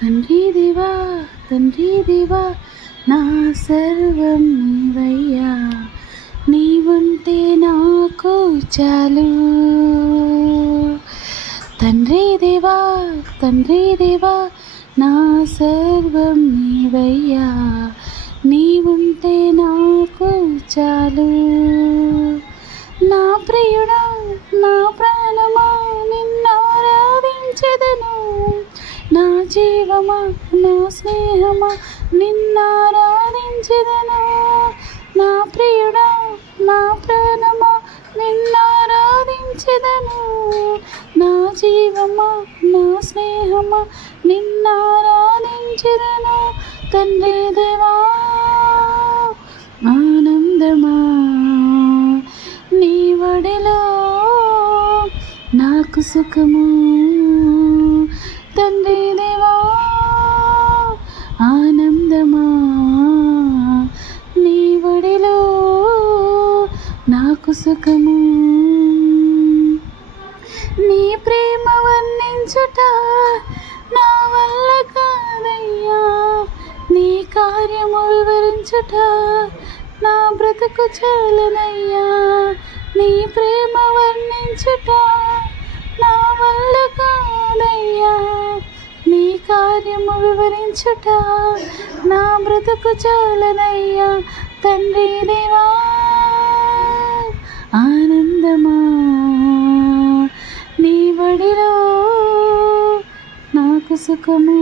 తండ్రి దేవా తండ్రి దేవా నా సర్వం నీవయ్యా, నీవుంటే నాకు చాలు. తండ్రి దేవా నా సర్వం నీవయ్యా, నీవుంటే నాకు చాలు. నా ప్రియుడా నా ప్రాణమా నిన్నారాధించెదను, నా జీవమా నా స్నేహమా నిన్నారాధించెదను. నా ప్రియుడా నా ప్రాణమా నిన్నారాధించెదను, నా జీవమా నా స్నేహమా నిన్నారాధించెదను. తండ్రి దేవా ఆనందమా నీ వడిలో నాకు సుఖము. తండ్రి దేవా ఆనందమా నీ వడిలో నాకు సుఖము. నీ ప్రేమ వర్ణించుట నా వల్ల కాదయ్యా, నీ కార్యము వివరించుట నా బ్రతుకు చాలనయ్యా. నీ ప్రేమ వర్ణించుట నా వల్ల కాదయ్యా, నీ కార్యము వివరించుట నా బ్రతుకు చాలనయ్యా. తండ్రి దేవా ఆనందమా నీ వడిలో నాకు సుఖము.